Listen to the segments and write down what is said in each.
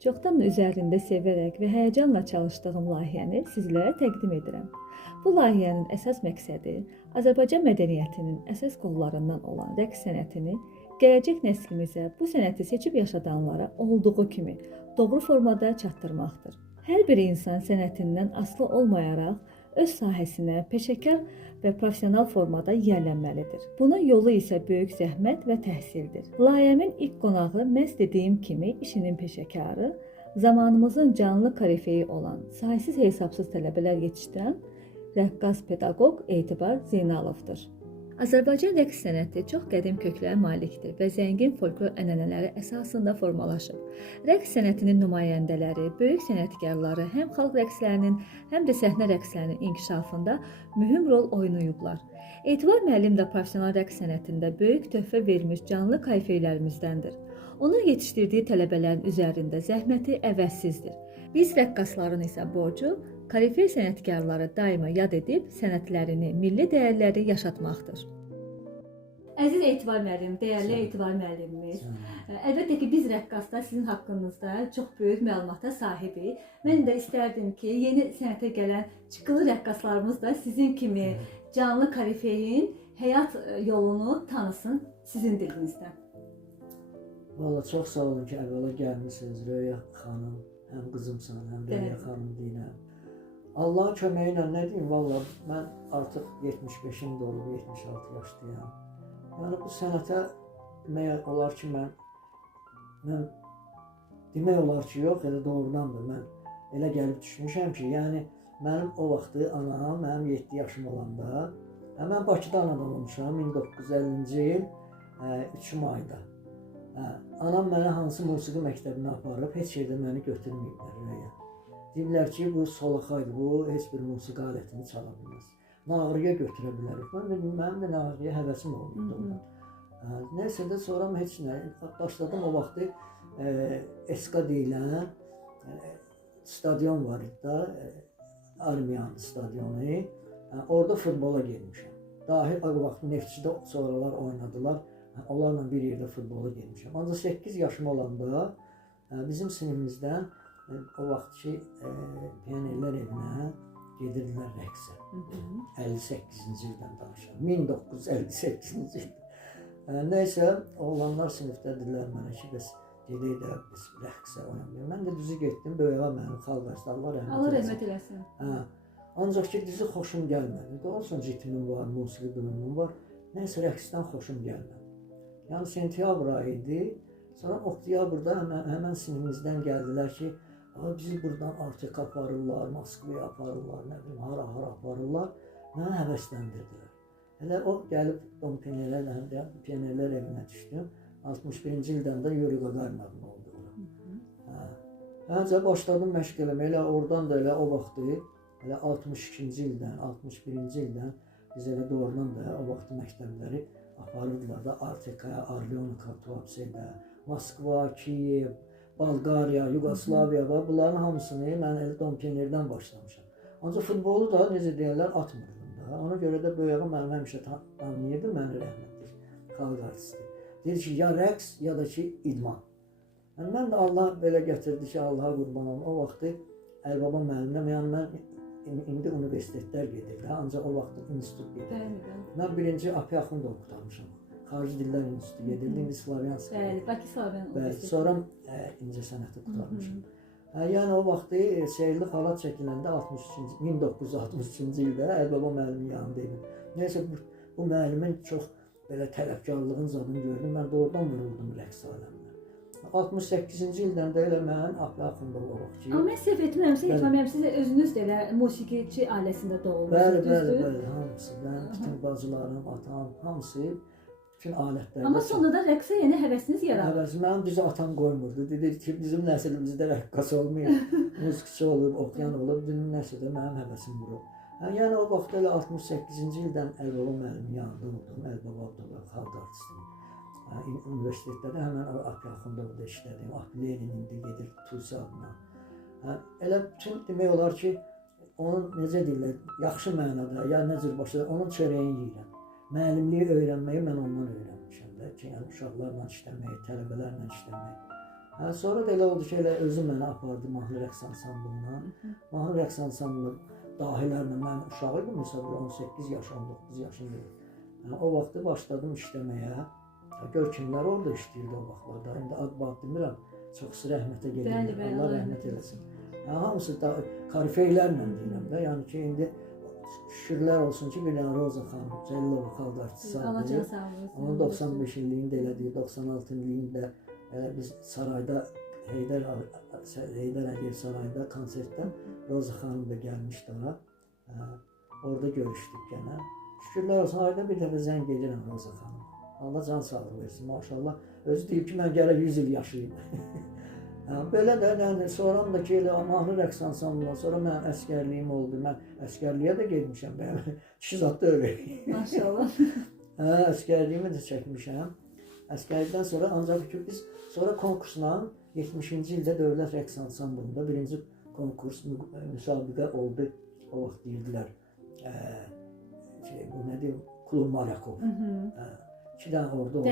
Çoxdan üzərində sevərək və həyəcanla çalışdığım layihəni sizlərə təqdim edirəm. Bu layihənin əsas məqsədi Azərbaycan mədəniyyətinin əsas qollarından olan rəqs sənətini gələcək nəslimizə bu sənəti seçib yaşadanlara olduğu kimi doğru formada çatdırmaqdır. Hər bir insan sənətindən asılı olmayaraq öz sahəsinə peşəkar və professional formada yiyələnməlidir. Bunun yolu isə böyük zəhmət və təhsildir. Layihəmin ilk qonağı məhz dediyim kimi işinin peşəkarı, zamanımızın canlı korifeyi olan, sahəsiz hesabsız tələbələr yetişdirən rəqqas pedaqoq Etibar Zeynalovdur. Azərbaycan rəqs sənəti çox qədim köklərə malikdir və zəngin folklor ənənələri əsasında formalaşıb. Rəqs sənətinin nümayəndələri, böyük sənətkarları həm xalq rəqslərinin, həm də səhnə rəqslərinin inkişafında mühüm rol oynayıblar. Etibar müəllim də professional rəqs sənətində böyük töhfə vermiş canlı korifeylərimizdəndir. Onun yetişdirdiyi tələbələrin üzərində zəhməti əvəzsizdir. Biz rəqqasların isə borcu korifey sənətkarları daima yad edib sənətlərini, milli dəyərləri yaşatmaqdır. Əziz Etibar müəllim, dəyərli Etibar müəllimimiz, əlbəttə ki, biz rəqqaslar sizin haqqınızda çox böyük məlumata sahibik. Mən də istərdim ki, yeni sənətə gələn çıxılı rəqqaslarımız da sizin kimi canlı korifeyin həyat yolunu tanısın sizin dilinizdən. Valla çox sağ olun ki, əvvəla gəlmişsiniz Röya xanım, həm qızımsan, həm Röya xanım deyiləm. Allahın köməyi ilə nə deyim, valla mən artıq 75-im dolub, 76 yaşlıyam. Yəni bu sənətə demək olar ki, mən demək olar ki, yox, elə doğrudandır. Mən elə gəlib düşmüşəm ki, yəni mənim o vaxtı anam, mənim 7 yaşım olanda, mən Bakıda anadan olmuşam, 1950-ci il 3 ayda. Anam mənə hansı musiqi məktəbinə aparıb, heç yerdə məni götürməyiblər Röya. Deyirlər ki, bu solaxaydı, bu heç bir musiqi alətini çala bilməz. Nağrıya götürə bilərik. Mənim də nağrıya həvəsim olmuşdu. Nəysə də sonra heç nə, başladım o vaxtı Eska deyilən stadion var idi da, Armiyanın stadionu. Orada futbola gelmişəm. Dahi o vaxt Neftçidə sonralar oynadılar. Onlarla bir yerdə futbola gelmişəm. Ancaq 8 yaşım olanda bizim sinifimizdən o vaxt ki, pionerlər evinə gedirdilər rəqsə. 58-ci ildən danışıram. 1958-ci ildə. Nəysə, oğlanlar sinifdə dedilər mənə ki, bəs gedək də biz rəqsə oynayalım. Mən də düzü getdim, böyüyə mənim xalq rəqsə, Allah rəhmət eləsin. Ancaq ki, düzü xoşum gəlmədi. Doğrusu ritmim var, musiqi dönümüm var. Nəysə, rəqsdən xoşum gəlmədi. Yəni, sentyabr ayı idi. Sonra oktyabrda həmən sinifimizdən gəldilər ki, bizi buradan Artek aparırlar, Moskvaya aparırlar, nə bilim, hara aparırlar. Mənə həvəsləndirdilər. Elə o gəlib pionerlər evinə düşdüm. 61-ci ildən də Yuri Gagarin adına oldu. Həncə başladım məşq eləmək, elə oradan da elə o vaxtı, elə 62-ci ildən, 61-ci ildən biz elə doğrudan da o vaxtı məktəbləri aparırdılar da Artekaya, Arlyonika, Tuapsedə, Moskva, Kiyev, Bolqariya, Yugoslaviya var. Bunların hamısını mən elə pionerdən başlamışam. Ancaq futbolu da necə deyirlər atmırdım da. Ona görə də böyüyəm mənim həmişə tanıyırdı, məni rəhmətdir, xalq artisti. Deyir ki, ya rəqs, ya da ki, idman. Yəni, mən də Allah belə gətirdi ki, Allaha qurban olum. O vaxtı Əlbaba müəlliməm, yəni mən indi universitetlər gedirdi, ancaq o vaxt institut gedirdi. Mən birinci Apyaxundov qurtarmışam. Xarici Dillər İnstitutu gedirdi, indi Slavyansk. Bəli, Bakı Slavyan Universiteti. Sonra incə sənəti qurtarmışam. Yəni o vaxtı seyirli xalat çəkiləndə 1963-cü ildə Əlbaba müəllimin yanındaydım. Nəysə bu müəllimin çox belə tələbkarlığın zadını gördüm, mən də oradan vuruldum rəqs aləminə. 68-ci ildən də elə mən Apyaxundov olaq ki... Amma mən səhv etmirəmsə, siz özünüz də elə musiqiçi ailəsində doğulmuşsunuz, düzdür? Bəli, hamısı. Mən bütün bacılarım, atam, hamısı bütün alətlərdə... Amma sonunda da rəqsə yenə həvəsiniz yaranır. Həvəsim, mənim düzü atam qoymurdu. Dedi ki, bizim nəslimizdə rəqqas olmayıb, musiqiçi olub, oxuyan olub, bizim nəsildə mənim həvəsim vurub. Yəni o vaxt elə 68-ci ildən Əlbaba müəllimin yanında oldum, Əlbaba Abdullah, xalq artistiyim. Universitetdə də həmən Apyaxundovda işlədim, Lenin indi gedir Tusi adına. Elə bütün demək olar ki, onun necə deyirlər, yaxşı mənada, ya necə başlayır, onun çörəyini yeyirəm. Müəllimliyi öyrənməyi mən ondan öyrənmişəm də ki, yəni uşaqlarla işləməyi, tələbələrlə işləməyi. Sonra da elə oldu ki, elə özüm məni apardı mahnı rəqs ansamblına. Mahnı rəqs ansamblı dahilərlə mən uşaq idim, məsələn 18 yaş, 19 yaşım idi. O vaxtı başladım işləməyə. Gör kimlər orada işləyirdi o vaxtlarda. İndi ad-bad demirəm, çoxsu rəhmətə gedirlər, Allah rəhmət eləsin. Hamısı da karifeylərlə deyirəm də, yəni ki, indi şükürlər olsun ki, bir dənə Roza xanım, Cəlilova xalq artisti aldı. Onun 95 illiyində elədiyi, 96 illiyində biz sarayda, Heydər Əliyev sarayında konsertdə Roza xanım da gəlmişdi ona. Orada görüşdük gənə. Şükürlər olsun, ayda bir dəfə zəng edirəm Roza xanım. Allah can sağlığı versin, maşallah. Özü deyib ki, mən gələ 100 il yaşayayım. Belə də, yəni, sonram da ki, elə mahnı rəqs ansamblından sonra mənim əskərliyim oldu. Mən əskərliyə də getmişəm, mənim kişi zad da öyle. Maşallah. Əskərliyimi də çəkmişəm. Əskərlikdən sonra ancaq ki, biz sonra konkursla 70-ci ildə Dövlət Rəqs Ansamblında birinci konkurs müsabiqə oldu. O vaxt deyirdilər, bu nə deyim, Klub Maryakov. 2 dənə orada oldu.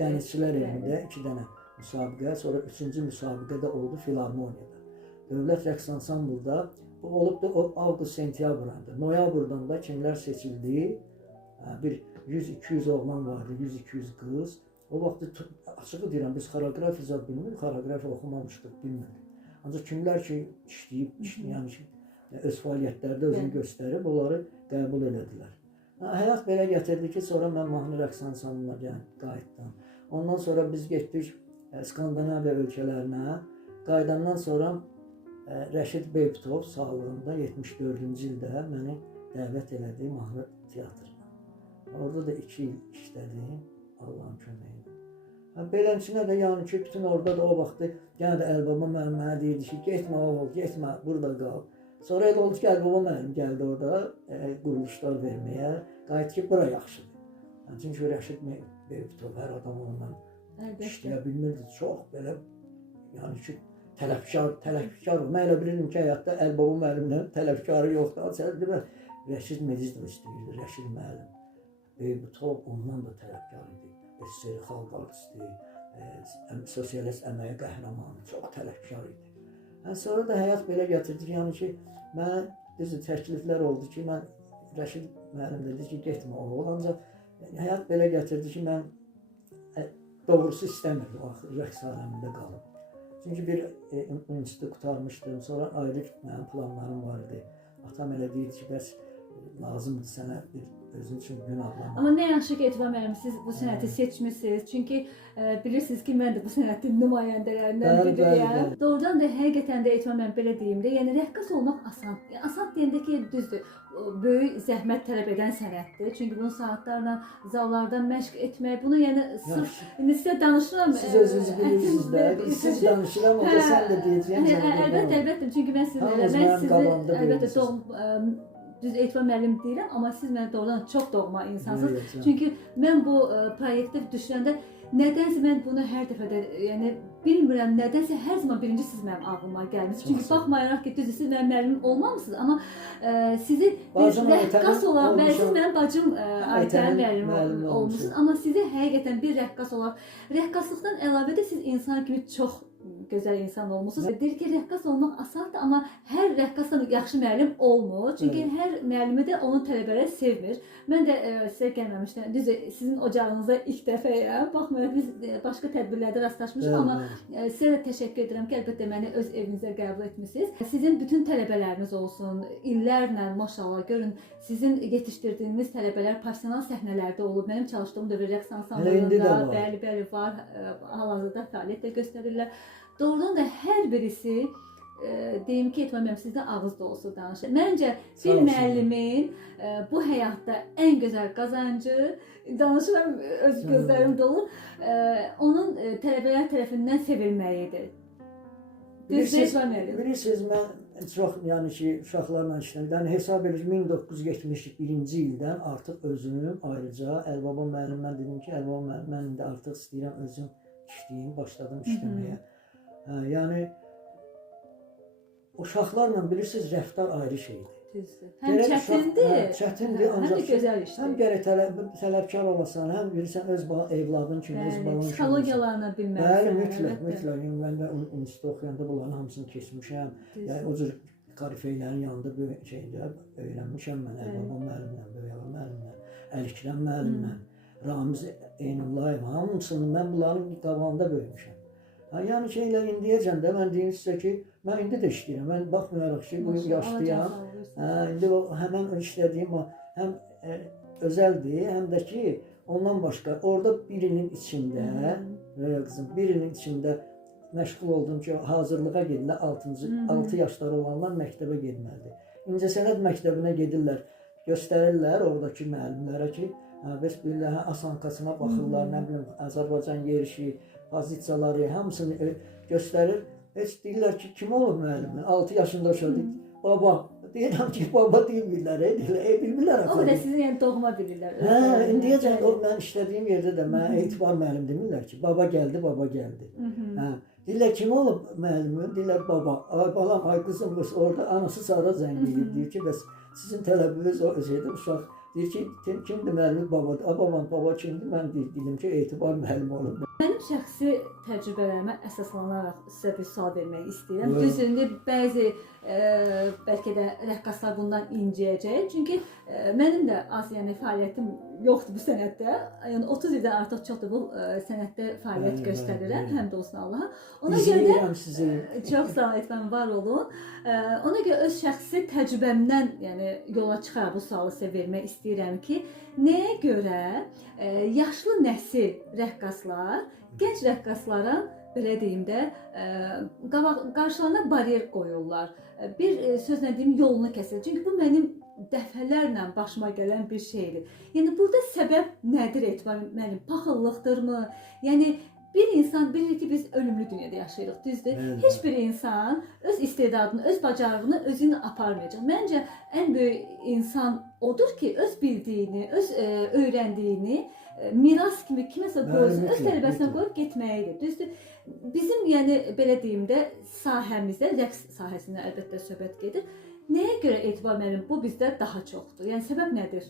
Dənizçilər evində 2 dənə müsabiqə, sonra 3-cü müsabiqə də oldu Filarmoniyada. Dövlət Rəqs Ansamblında bu olubdu avqust-sentyabr ayında. Noyabrdan da kimlər seçildi? Bir 100-200 oğlan vardı, 100-200 qız. O vaxt açığı deyirəm, biz xoreografiya zad bilmirik, xoreografiya oxumamışdıq, bilmirdik. Ancaq kimlər ki işləyib, yəni ki, öz fəaliyyətlərdə özünü göstərib, onları qəbul elədilər. Həyat belə gətirdi ki, sonra mən mahnı rəqs ansamblına qayıtdım. Ondan sonra biz getdik Skandinaviya ölkələrinə. Qayıdandan sonra Rəşid Beyputov sağlığında 74-cü ildə məni dəvət elədi mahnı teatrına. Orada da 2 il işlədim, Allahın köməyi ilə. Beləsinə də yəni ki, bütün orada da o vaxtı yenə də Əlbaba müəllim mənə deyirdi ki, getmə oğul, getmə, burada qal. Sonra elə oldu ki, Əlbaba müəllim gəldi orada quruluşlar verməyə. Qayıt ki, bura yaxşıdır. Çünki Rəşid Beyputov hər adam onunla işləyə bilmirdi. Çox belə, yəni ki, tələbkar. Mən elə bilirdim ki, həyatda Əlbaba müəllimdən tələbkarı yoxdur. Rəşid Meciz də istəyirdi, Rəşid müəllim. Beyputov ondan da tələbkar idi. SSR xalq artisti, sosialist əməyə qəhrəmanı, çox tələbkar idi. Sonra da həyat belə gətirdi ki, yəni ki, mən düzdür, təkliflər oldu ki, mən Rəşid müəllim dedi ki, getmə oğul. Ancaq həyat belə gətirdi ki, mən doğrusu istəmirdim axı rəqs aləmində qalım. Çünki bir institut qurtarmışdım, sonra ayrı mənim planlarım var idi. Atam elə deyirdi ki, bəs lazımdır sənə bir özün üçün gün adlamaq. Amma nə yaxşı ki, Etibar müəllim, siz bu sənəti seçmişsiniz. Çünki bilirsiniz ki, mən də bu sənətin nümayəndələrindən biriyəm. Doğrudan da həqiqətən də Etibar müəllim belə deyim də, yəni rəqqas olmaq asan. Asan deyəndə ki, düzdür, böyük zəhmət tələb edən sənətdir. Çünki bunu saatlarla zallarda məşq etmək, bunu yəni sırf indi sizə danışıram. Siz özünüz bilirsiniz də, siz danışıram, o da sən də deyəcəyəm. Əlbəttə, çünki mən sizi düz Etibar müəllim deyirəm, amma siz mənə doğrudan çox doğma insansınız. Çünki mən bu proyektə düşəndə nədənsə mən bunu hər dəfə də, yəni bilmirəm, nədənsə hər zaman birinci siz mənim ağlıma gəlmisiniz. Çünki baxmayaraq ki, düzdür, siz mənim müəllimim olmamısınız, amma sizi bir rəqqas olaraq, siz mənim bacım Aytən müəllim olmuşsunuz, amma sizi həqiqətən bir rəqqas olaraq, rəqqaslıqdan əlavə də siz insan kimi çox gözəl insan olmusunuz. Deyir ki, rəqqas olmaq asandır, amma hər rəqqasdan yaxşı müəllim olmur. Çünki hər müəllimi də onun tələbələri sevmir. Mən də sizə gəlməmişdən, düzdür, sizin ocağınızda ilk dəfəyəm. Baxmayaraq biz başqa tədbirlərdə rastlaşmışıq, amma sizə də təşəkkür edirəm ki, əlbəttə məni öz evinizə qəbul etmisiniz. Sizin bütün tələbələriniz olsun, illərlə maşallah görün, sizin yetişdirdiyiniz tələbələr professional səhnələrdə olub. Mənim çalışdığım dövr rəqs ansamblında bəli var, hal-hazırda fəaliyyət də göstərirlər. Doğrudan da hər birisi deyim ki, Etibar müəllim sizdə ağız dolusu danışır. Məncə bir müəllimin bu həyatda ən gözəl qazancı, danışıram öz gözlərim dolu, onun tələbələr tərəfindən sevilməyidir. Bilirsiniz, mən çox, yəni ki, uşaqlarla işlədim. Hesab edir 1971-ci ildən artıq özümü ayrıca Əlbaba müəllimdən dedim ki, Əlbaba müəllim, mən indi artıq istəyirəm özüm işləyim, başladım işləməyə. Yəni uşaqlarla bilirsiniz, rəftar ayrı şeydir. Düzdür. Həm çətindir, çətindir, həm də ancaq gözəl işdir. həm gərək tələbkar olasan, həm bilirsən öz evladın kimi, öz balan kimi. Psixologiyalarını bilməlisən. Bəli, mütləq. Yəni mən də institutda oxuyanda bunların hamısını keçmişəm. Yəni o cür karifeylərin yanında böyük şeydə öyrənmişəm mən. Ərbaba müəllimlə, Böyük müəllimlə, Əlikrəm müəllimlə, Ramiz Eynullayev, hamısını mən bunların qabağında böyümüşəm. Yəni şeylə indiyəcən də mən deyim sizə ki, mən indi də işləyirəm. Mən baxmayaraq ki, bu yaşlıyam. İndi həmən işlədiyim həm özəldir, həm də ki, ondan başqa orada bir ilin içində, qızım, bir ilin içində məşğul oldum ki, hazırlığa gedirlər, 6 yaşları olanlar məktəbə getməlidir. İncəsənət məktəbinə gedirlər, göstərirlər oradakı müəllimlərə ki, bəs bilirlər, asankasına baxırlar, nə bilim, Azərbaycan yerişi, pozisiyaları, hamısını göstərir. Heç deyirlər ki, kim olur müəllimin? 6 yaşında uşaqdır. Baba. Deyirəm ki, baba deyirlər, bilmirlər. O qədər sizin yəni doğma bilirlər. İndiyəcən mən işlədiyim yerdə də mənə Etibar müəllim demirlər ki, baba gəldi, baba gəldi. Deyirlər, kim olub müəllimin? Deyirlər, baba. Ay balam, ay qızım, orada anası sağda zəng edir. Deyir ki, bəs sizin tələbiniz o şeydə uşaq. Deyir ki, kimdir müəllim? Babadır. Baban, baba kimdir? Mən dedim ki, Etibar müəllim olub. Mənim şəxsi təcrübələrimə əsaslanaraq sizə bir sual vermək istəyirəm. Düzdür, bəzi bəlkə də rəqqaslar bundan inciyəcək. Çünki mənim də az fəaliyyətim yoxdur bu sənətdə. Yəni 30 ildən artıq çoxdur bu sənətdə fəaliyyət göstərirəm. Həmd olsun Allaha. Ona görə də çox sağ olun, var olun. Ona görə öz şəxsi təcrübəmdən, yəni yola çıxaraq bu sualı sizə vermək istəyirəm ki, nəyə görə yaşlı nəsil rəqqaslar gənc rəqqaslara belə deyim də qarşılarına baryer qoyurlar. Bir sözlə deyim, yolunu kəsir. Çünki bu mənim dəfələrlə başıma gələn bir şeydir. Yəni burada səbəb nədir Etibar müəllim? Paxıllıqdırmı? Yəni bir insan bilir ki, biz ölümlü dünyada yaşayırıq, düzdür? Heç bir insan öz istedadını, öz bacarığını özünü aparmayacaq. Məncə ən böyük insan odur ki, öz bildiyini, öz öyrəndiyini miras kimi kiməsə qoysun, öz tələbəsinə qoyub getməyidir, düzdür? Bizim, yəni belə deyim də, sahəmizdə, rəqs sahəsində əlbəttə söhbət gedir. Nəyə görə Etibar müəllim bu bizdə daha çoxdur? Yəni səbəb nədir?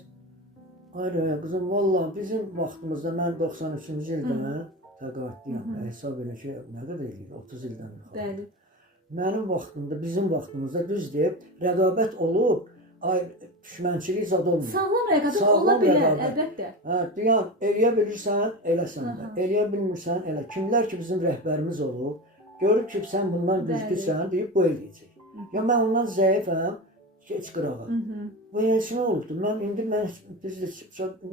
Hayır, qızım, vallahi bizim vaxtımızda mən 93-cü ildə təqaüddəyəm. Hesab elə ki, nə qədər eləyir? 30 ildən. Bəli. Mənim vaxtımda, bizim vaxtımızda düz deyib, rəqabət olub, düşmənçilik zad olmuyor. Sağlam rəqabət ola bilər, əlbəttə. Deyən, eləyə bilirsən, eləsən də. Eləyə bilmirsən, elə. Kimlər ki, bizim rəhbərimiz olub, görür ki, sən bundan güclüsən, deyib, bu eləyəcək. Ya mən ondan zəifəm, geç qırağa. Bu yenisi nə olubdur?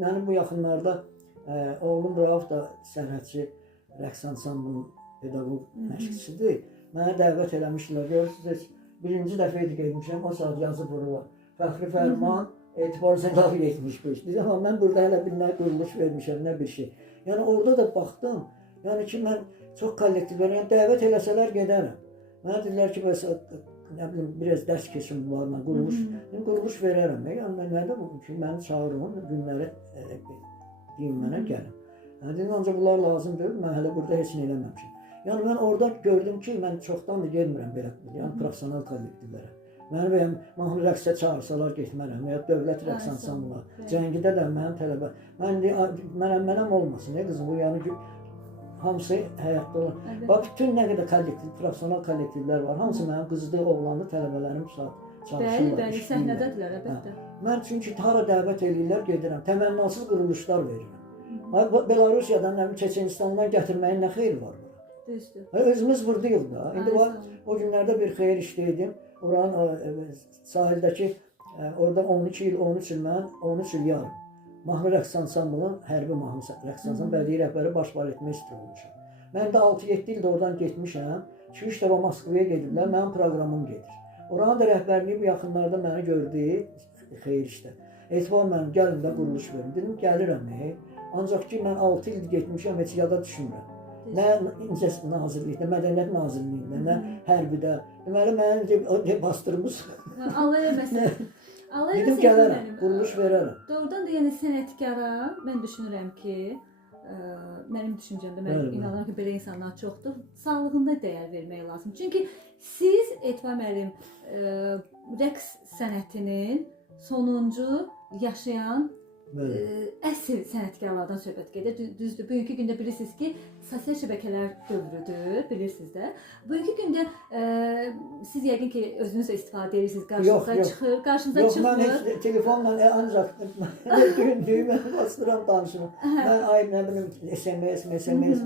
Mənim bu yaxınlarda oğlum Rauf da sənətçi, rəqs ansamblının pedaqoq məşqçisidir. Mənə dəvət eləmişdilər. Görürsünüz, birinci dəfə idi getmişəm, o saat yazıb vururlar. Fəxri Fərman, Etibar Zəngaf 75. Deyirəm, amma mən burada hələ bir nə quruluş vermişəm, nə bir şey. Yəni orada da baxdım, yəni ki, mən çox kollektivlərə, yəni dəvət eləsələr gedərəm. Mənə deyirlər ki, nə bilim, biraz dərs keçim bunlarla, quruluş verərəm. Yəni nədə bu ki, məni çağırın, günləri deyim mənə gəlin. Deyim, ancaq bunlar lazımdır, mən hələ burada heç nə eləməmişim. Yəni mən orada gördüm ki, mən çoxdan da gelmirəm belə, yəni profesional kollektivlərə. Məni bəyəm, mahnı rəqsə çağırsalar getmərəm, ya dövlət rəqs ansamblına, cəngidə də mənim tələbə. Mənəm olmasın, qızım, bu yəni ki, hamısı həyatda olan. Bax, bütün nə qədər kollektiv, profesional kollektivlər var, hamısı mənim qızlı, oğlanlı tələbələrim çalışırlar. Bəli, səhnədədirlər, əlbəttə. Mən çünki hara dəvət edirlər, gedirəm, təmənnasız quruluşlar verirəm. Belarusiyadan, Çeçenistandan gətirməyin nə xeyri var? Düzdür. Özümüz buradayıq da. İndi var, o günlərdə bir xeyir işləyirdim. Oranın sahildəki, orada 12 il, 13 il mən, 13 il yarım. Mahnı rəqs ansamblının, hərbi mahnı rəqs ansamblının bədii rəhbəri baş baletmeyster olmuşam. Mən də 6-7 ildə oradan getmişəm. 2-3 dəfə Moskvaya gedirlər, mənim proqramım gedir. Oranın da rəhbərliyi bu yaxınlarda məni gördü, xeyir işdə. Etibar mənim, gəlin də quruluş verin. Dedim, gəlirəm. Ancaq ki, mən 6 il getmişəm, heç yada düşmürəm. Nə İncəsət Nazirlikdə, Mədəniyyət Nazirliyində, nə hərbidə. Deməli, məni bastırmış. Allah eləməsin. Dedim, gələrəm, quruluş verərəm. Doğrudan da, yəni sənətkara, mən düşünürəm ki, mənim düşüncəmdə, mən inanıram ki, belə insanlar çoxdur, sağlığında dəyər vermək lazım. Çünki siz, Etibar müəllim, rəqs sənətinin sonuncu yaşayan əsl sənətkarlardan söhbət gedir. Düzdür, bugünkü gündə bilirsiniz ki, sosial şəbəkələr dövrüdür, bilirsiniz də. Bugünkü gündə siz yəqin ki, özünüz də istifadə edirsiniz, qarşınıza çıxır, qarşınıza çıxmır. Yox, mən telefonla ancaq düymə bastıram danışım. Mən ay nə bilim SMS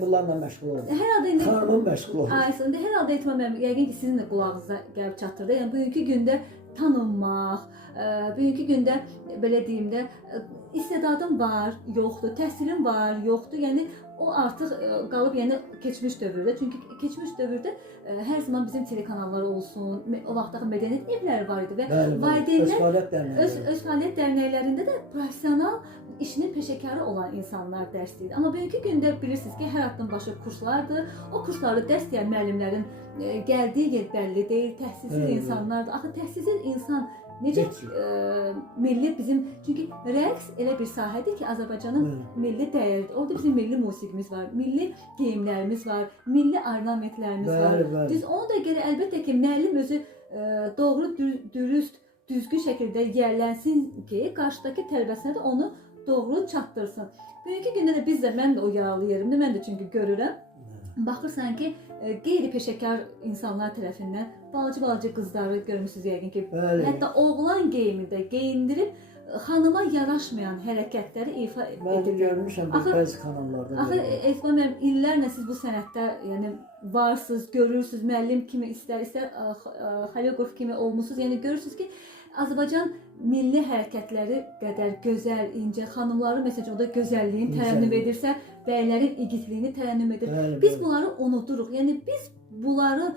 bunlarla məşğul olum. Hər halda indi xanımım məşğul olur. Aysında hər halda etməm, yəqin ki, sizin də qulağınıza gəlib çatdırdı. Yəni bugünkü gündə tanınmaq, bugünkü gündə belə deyim də istedadım var, yoxdur, təhsilim var, yoxdur. Yəni o artıq qalıb yəni keçmiş dövrdə. Çünki keçmiş dövrdə hər zaman bizim telekanallar olsun, o vaxtdakı mədəniyyət evləri var idi və valideynlər öz fəaliyyət dərnəklərində də professional işinin peşəkarı olan insanlar dərs deyir. Amma bugünkü gündə bilirsiniz ki, hər addım başı kurslardır. O kursları dərs deyən müəllimlərin gəldiyi yer bəlli deyil, təhsilsiz insanlardır. Axı təhsilsiz insan necə milli bizim, çünki rəqs elə bir sahədir ki, Azərbaycanın milli dəyəridir. Orada bizim milli musiqimiz var, milli geyimlərimiz var, milli ornamentlərimiz var. Düz onu da görə əlbəttə ki, müəllim özü doğru, dürüst, düzgün şəkildə yerlənsin ki, qarşıdakı tələbəsinə də onu doğru çatdırsın. Bugünkü gündə də biz də, mən də o yaralı yerimdə, mən də çünki görürəm. Baxırsan ki, qeyri-peşəkar insanlar tərəfindən balaca qızları görmüsünüz yəqin ki, hətta oğlan geyimində geyindirib xanıma yaraşmayan hərəkətləri ifa edir. Mən də görmüşəm bəzi kanallarda. Axı Esma müəllim, illərlə siz bu sənətdə yəni varsınız, görürsünüz, müəllim kimi istər xoreoqraf kimi olmusunuz. Yəni görürsünüz ki, Azərbaycan milli hərəkətləri qədər gözəl, incə, xanımların məsələn orada gözəlliyin tərənnüm edirsə, bəylərin igidliyini tərənnüm edir. Biz bunları unuduruq. Yəni biz bunları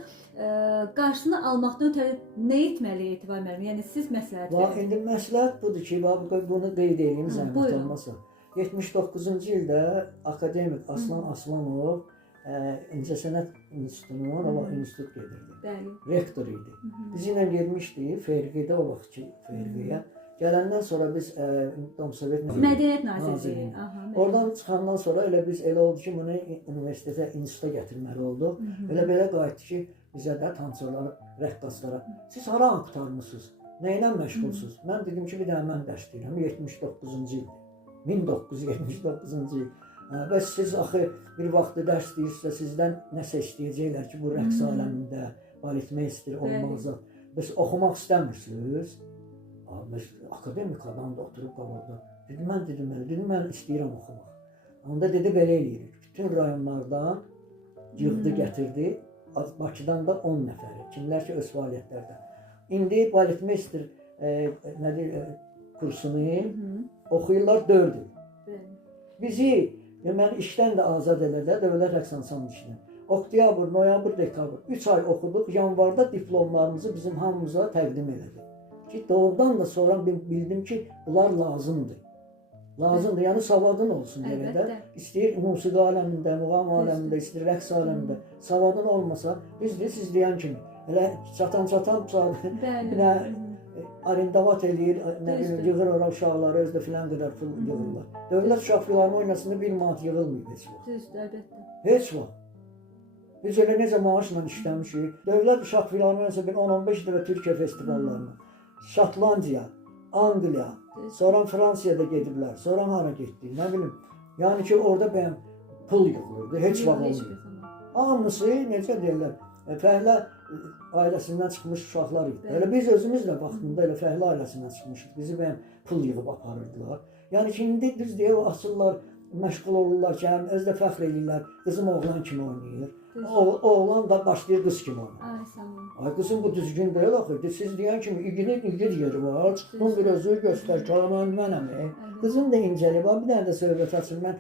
qarşısını almaqdan ötəri nə etməliyik Etibar müəllim? Yəni siz məsləhət verin. İndi məsləhət budur ki, bunu qeyd edeyim zəhmət olmasa. 79-cu ildə akademik Aslan Aslanov İncəsənət İnstitutunun institut gedirdi. Rektor idi. Biz ilə gelmişdik Ferqidə, o vaxtki Ferqiyə. Gələndən sonra biz Domsovet Mədəniyyət Nazirliyi. Oradan çıxandan sonra elə biz elə oldu ki, bunu universitetə, instituta gətirməli olduq. Elə belə qayıtdı ki, bizə də tansorlara, rəqqaslara siz hara qurtarmısınız? Nə ilə məşğulsuz? Mən dedim ki, bir dənə mən dərs deyirəm, 79-cu ildir. 1979-cu il. Bəs siz axı bir vaxt dərs deyirsə, sizdən nəsə istəyəcəklər ki, bu rəqs aləmində baletmeyster olmazsa, bəs oxumaq istəmirsiniz? Bəs akademik adam da oturub qabaqda. Dedim, mən istəyirəm oxumaq. Onda dedi, belə eləyirik. Bütün rayonlardan yığdı, gətirdi. Bakıdan da 10 nəfəri. Kimlər ki, öz fəaliyyətlərdə. İndi baletmeyster kursunu oxuyurlar 4 il. Bizi mən işdən də azad elədi, Dövlət Rəqs Ansamblı işindən. Oktyabr, noyabr, dekabr 3 ay oxuduq. Yanvarda diplomlarımızı bizim hamımıza təqdim elədi. Ki doğrudan da sonra bildim ki, bunlar lazımdır. Lazımdır, yəni savadın olsun elə də. İstəyir musiqi aləmində, muğam aləmində, istəyir rəqs aləmində. Savadın olmasa, siz deyən kimi elə çatan arendavat eləyir, yığır ora uşaqları, özdə filan qədər pul yığırlar. Dövlət Uşaq Filarmoniyasında 1 manat yığılmıydı heç vaxt. Düzdür, əlbəttə. Heç vaxt. Biz elə necə maaşla işləmişik. Dövlət Uşaq Filarmoniyasında 10-15 dəfə Türkiyə festivallarına, Şotlandiya, Angliya, sonra Fransiyada gediblər, sonra hara getdik, nə bilim. Yəni ki, orada bəyəm pul yığılırdı, heç vaxt olmuyor. Hamısı, necə deyirlər, fəhlə ailəsindən çıxmış uşaqlar idi. Elə biz özümüz də vaxtında elə fəhlə ailəsindən çıxmışıq. Bizi bəyəm pul yığıb aparırdılar. Yəni ki, indi düz deyə açırlar, məşğul olurlar ki, həm özü də fəxr edirlər, qızım oğlan kimi oynayır. Oğlan da başlayır qız kimi oynayır. Ay, sağ olun. Ay, qızım bu düzgün deyil axı. Siz deyən kimi igid yeri var, çıxdın bir özü göstər ki, mənəm. Qızım da incəlib, bir dənə də söhbət açır. Mən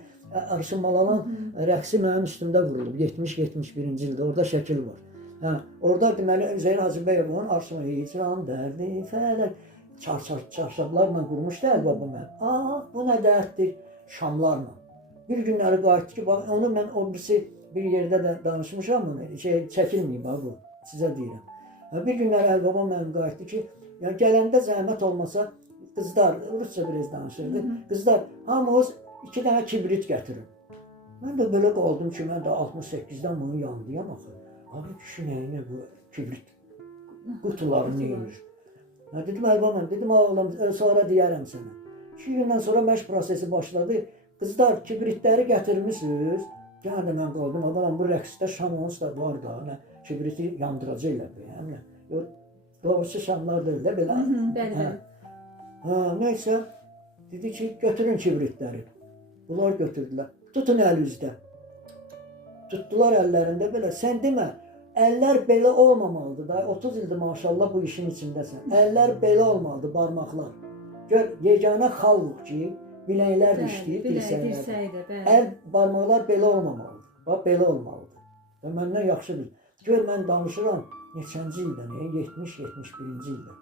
Ayşin Malalan rəqsi mənim üstümdə vurulub, 70-71-ci ildə, orada şəkil var. Orada deməli Üzeyir Hacıbəyovun Arşın hicran dərdi fələk çarşablarla qurmuşdu əl-baba mən. Bu nə dərddir? Şamlarla. Bir günləri qayıtdı ki, onu mən o birisi bir yerdə də danışmışam, çəkilməyib bu, sizə deyirəm. Bir günləri əl-baba mənim qayıtdı ki, gələndə zəhmət olmasa, qızlar, rusca biraz danışırdı, qızlar, hamımız 2 dənə kibrit gətirin. Mən də belə qaldım ki, mən də 68-dən bunu yandıyam axı. Abi kişi nəyinə bu kibrit qutularını yeyir. Dedim Əlbabam, dedim oğlum, sonra deyərəm sənə. 2 gündən sonra məşq prosesi başladı. Qızlar, kibritləri gətirmisiniz? Yəni mən qaldım, adam bu rəqsdə şamans da var da, nə kibriti yandıracaqlar yəni. Yox, doğrusu şamlar deyil də belə. Bəli. Nəysə dedi ki, götürün kibritləri. Bunlar götürdülər. Tutun əlinizdə. Tutdular əllərində belə. Sən demə, əllər belə olmamalıdır da. 30 ildir maşallah bu işin içindəsən. Əllər belə olmalıdır, barmaqlar. Gör, yeganə xalq ki, biləklər işləyir, dirsəklər. Əl, barmaqlar belə olmamalıdır. Bax, belə olmalıdır. Və məndən yaxşı bil. Gör, mən danışıram neçənci ildən, 70-71-ci ildən.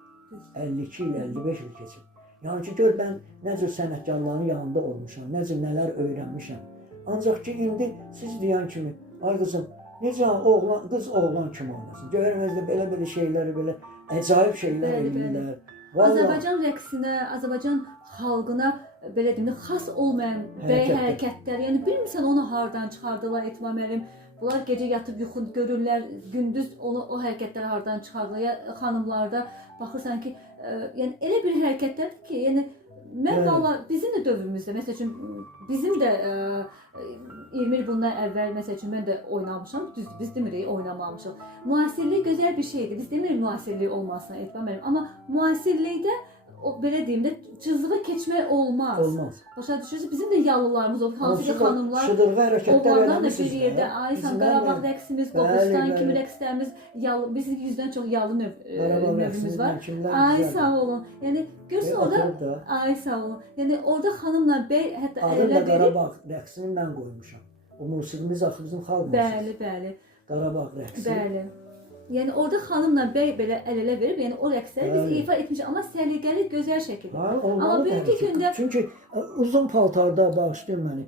52 il, 55 il keçib. Yəni ki, gör, mən necə sənətkarların yanında olmuşam, necə nələr öyrənmişəm. Ancaq ki, indi siz deyən kimi, ay qızım, necə oğlan, qız oğlan kimi oynasın. Görünüzdə belə şeyləri, belə əcaib şeylər edirlər. Azərbaycan rəqsinə, Azərbaycan xalqına belə deyim, xas olmayan bəy hərəkətlər, yəni bilmirsən onu hardan çıxardılar Etmam müəllim. Bunlar gecə yatıb yuxu görürlər, gündüz o hərəkətləri hardan çıxardılar. Ya xanımlarda baxırsan ki, yəni elə bir hərəkətlərdir ki, yəni mən valla bizim də dövrümüzdə, məsəl üçün bizim də 20 il bundan əvvəl məsəl üçün mən də oynamışam, düzdür, biz demirik oynamamışıq. Müasirlik gözəl bir şeydir. Biz demirik müasirlik olmasına Etmam müəllim, amma müasirlikdə o belə deyim də cızığı keçmək olmaz. Olmaz. Başa düşürsünüz? Bizim də yallılarımız olur. Hansı ki xanımlar şıdırğı hərəkətlər eləmişsiniz. Bir yerdə Aysan Qarabağ rəqsimiz, Qobustan kimi rəqslərimiz, bizim 100-dən çox yallı növümüz var. Ay sağ olun. Yəni görürsən orada ay sağ olun. Yəni orada xanımla bəy hətta elə Qarabağ rəqsini mən qoymuşam. O musiqimiz axı bizim xalq musiqisi. Bəli. Qarabağ rəqsi. Bəli. Yəni orada xanımla bəy belə əl-ələ verib, yəni o rəqsləri biz ifa etmişik, amma səliqəli, gözəl şəkildə. Amma bugünkü gündə çünki uzun paltarda bağışlayın məni,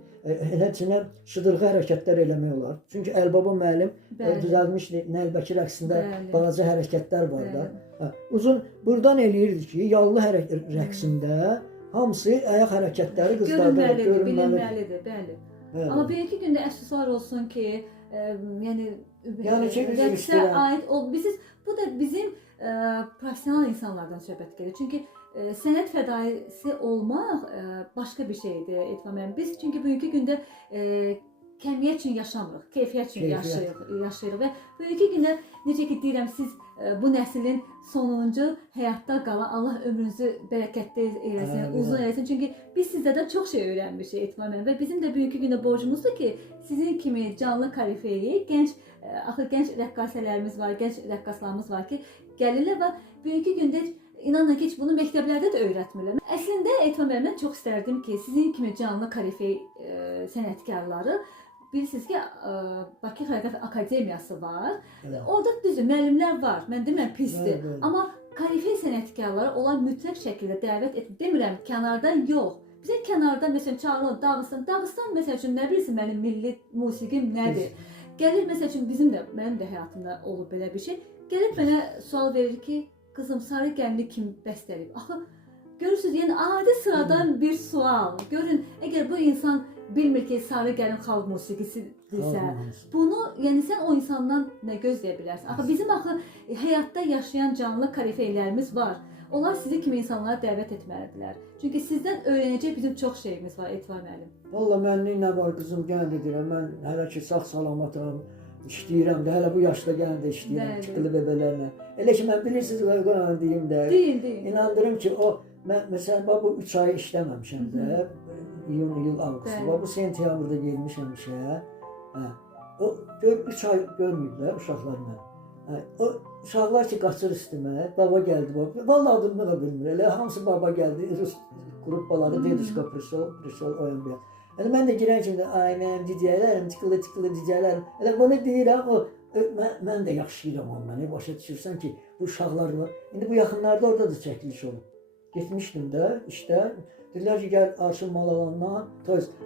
eləçinə şıdırğı hərəkətlər eləmək olar. Çünki Əlbaba müəllim düzəlmişdi Nəlbəki rəqsində balaca hərəkətlər var da. Uzun burdan eləyirdi ki, yallı rəqsində hamısı ayaq hərəkətləri qızlarda görünməlidir, bəli. Amma bugünkü gündə əfsuslar olsun ki, yəni rəqsə aid bu da bizim professional insanlardan söhbət gedir. Çünki sənət fədaisi olmaq başqa bir şeydir Etmam müəllim. Biz çünki bugünkü gündə kəmiyyət üçün yaşamırıq, keyfiyyət üçün yaşayırıq və bugünkü gündə necə ki deyirəm, siz bu nəslin sonuncu həyatda qalan, Allah ömrünüzü bərəkətli eləsin, uzun eləsin. Çünki biz sizlərdən çox şey öyrənmişik Etmam müəllim və bizim də bugünkü gündə borcumuzdur ki, sizin kimi canlı korifeyi, gənc rəqqasələrimiz var, gənc rəqqaslarımız var ki, gəlirlər və bugünkü gündə inanın ki, bunu məktəblərdə də öyrətmirlər. Əslində Etmam müəllim, mən çox istərdim ki, sizin kimi canlı korifey sənətkarları bilirsiniz ki, Bakı Xəlqət Akademiyası var. Orada düzdür, müəllimlər var. Mən deməm pisdir. Amma korifey sənətkarları olan mütləq şəkildə dəvət et. Demirəm kənardan yox. Bizə kənarda məsələn çağırılır Dağıstan məsəl üçün nə bilirsən mənim milli musiqim nədir? Gəlir məsəl üçün mənim də həyatımda olub belə bir şey. Gəlib mənə sual verir ki, qızım sarı gəlini kim bəstələyib? Axı görürsüz, yəni adi sıradan bir sual. Görün, əgər bu insan bilmir ki, sarı gəlin xalq musiqisidirsə, bunu, yəni sən o insandan nə gözləyə bilərsən? Axı bizim həyatda yaşayan canlı korifeylərimiz var. Onlar sizi kimi insanlara dəvət etməlidirlər. Çünki sizdən öyrənəcək bizim çox şeyimiz var Etvar müəllim. Valla mənlik nə var qızım, gəlin deyirəm, mən hələ ki sağ-salamatam, işləyirəm də, hələ bu yaşda gəlin də işləyirəm, çıxılı bebelərlə. Elə ki, mən bilirsiniz, qoyqoyan deyim də, inandırım ki, məsələn, bu 3 ay işləməmişəm də, iyun, avqust, bu sentyabrda gelmişəm işə, o 3 ay görməyiblər uşaqlarla. O uşaqlar ki, qaçır üstümə, baba gəldi, valla adını da bilmir, elə hamısı baba gəldi, Rus qruppaları, Dedushka Prişol oyan bir. Yəni, mən də girən kimi, ay mənim cicələrim, tıkılı cicələrim, elə bunu deyirəm, mən də yaxşıyıram ondan, başa düşürsən ki, bu uşaqlar var. İndi bu yaxınlarda orada da çəkiliş olub. Getmişdim də işdə, dedilər ki, gəl Arşın Malavandan,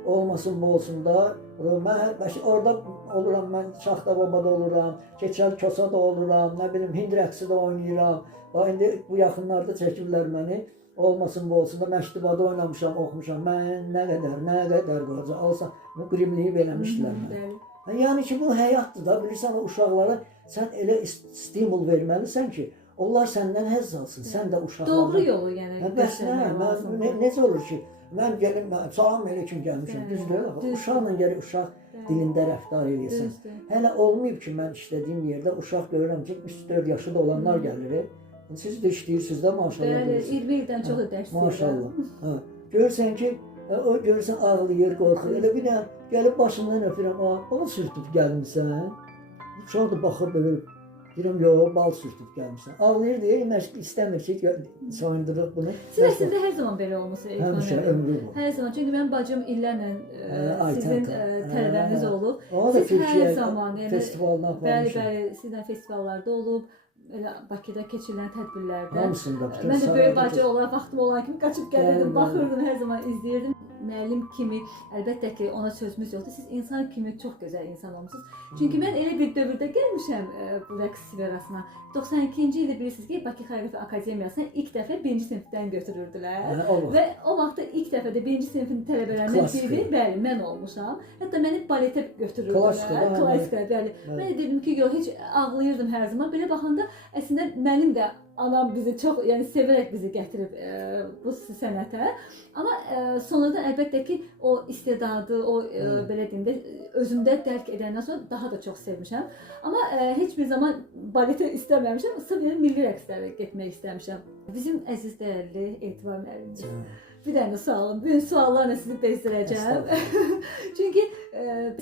olmasın bu olsun da, mən orada oluram, mən Şaxta Babada oluram, Keçəl Kosada oluram, nə bilim, Hind rəqsi də oynayıram. İndi bu yaxınlarda çəkirlər məni, olmasın bu olsun da, Məktubada oynamışam, oxumuşam, mən nə qədər qoca, alsan, bu qrimliyi eləmişdilər mənə. Yəni ki, bu həyatdır da, bilirsən, o uşaqlara sən elə stimul verməlisən ki, onlar səndən həzz alsın, sən də uşaqlardan. Doğru yolu yəni Bəs nə, göstərmək mən, lazımdır. necə olur ki, mən gəlim, salam əleykum gəlmişəm, düzdür? Uşaqla gəlir, uşaq dilində rəftar edirsən. Hələ olmayıb ki, mən işlədiyim yerdə uşaq görürəm ki, 3-4 yaşı da olanlar gəlir. Siz də işləyirsiniz də maşallah. Bəli, 20 ildən çox dərs deyirəm. Maşallah. Hə. Görürsən ki, o görürsən ağlayır, qorxur. Elə bir dənə gəlib başından öpürəm, bal sürtüb gəlmisən. Uşaq da baxıb belə deyirəm, yox, bal sürtüb gəlmisən. Ağlayır deyə məşq istəmir ki, soyundurub bunu. Siz əslində hər zaman belə olmusunuz. Həmişə ömrü bu. Hər zaman. Çünki mənim bacım illərlə sizin tələbəniz olub. O da Siz hər Türkiyə zaman, yəni festivalına aparmışam. Bəli, sizlə festivallarda olub. Elə Bakıda keçirilən tədbirlərdə. Hamısında bütün Mən də böyük bacı olaraq vaxtım olan kimi qaçıb gəlirdim, baxırdım, hər zaman izləyirdim. Müəllim kimi, əlbəttə ki, ona sözümüz yoxdur. Siz insan kimi çox gözəl insan olmusunuz. Çünki mən elə bir dövrdə gəlmişəm bu rəqs sferasına. 92-ci ildə bilirsiniz ki, Bakı Xoreografiya Akademiyasına ilk dəfə 1-ci sinifdən götürürdülər. Və o vaxtda ilk dəfə də 1-ci sinifin tələbələrindən biri, bəli, mən olmuşam. Hətta məni baletə götürürdülər. Klasika, bəli. Mən də dedim ki, yox, heç ağlayırdım hər zaman. Belə baxanda əslində mənim də anam bizi çox, yəni sevərək bizi gətirib bu sənətə. Amma sonradan əlbəttə ki, o istedadı, o belə deyim də özümdə dərk edəndən sonra daha da çox sevmişəm. Amma heç bir zaman baletə istəməmişəm, sırf milli rəqslərə getmək istəmişəm. Bizim əziz dəyərli Etibar müəllimimiz. Bir dənə sağ olun. Bütün suallarla sizi bezdirəcəm. Çünki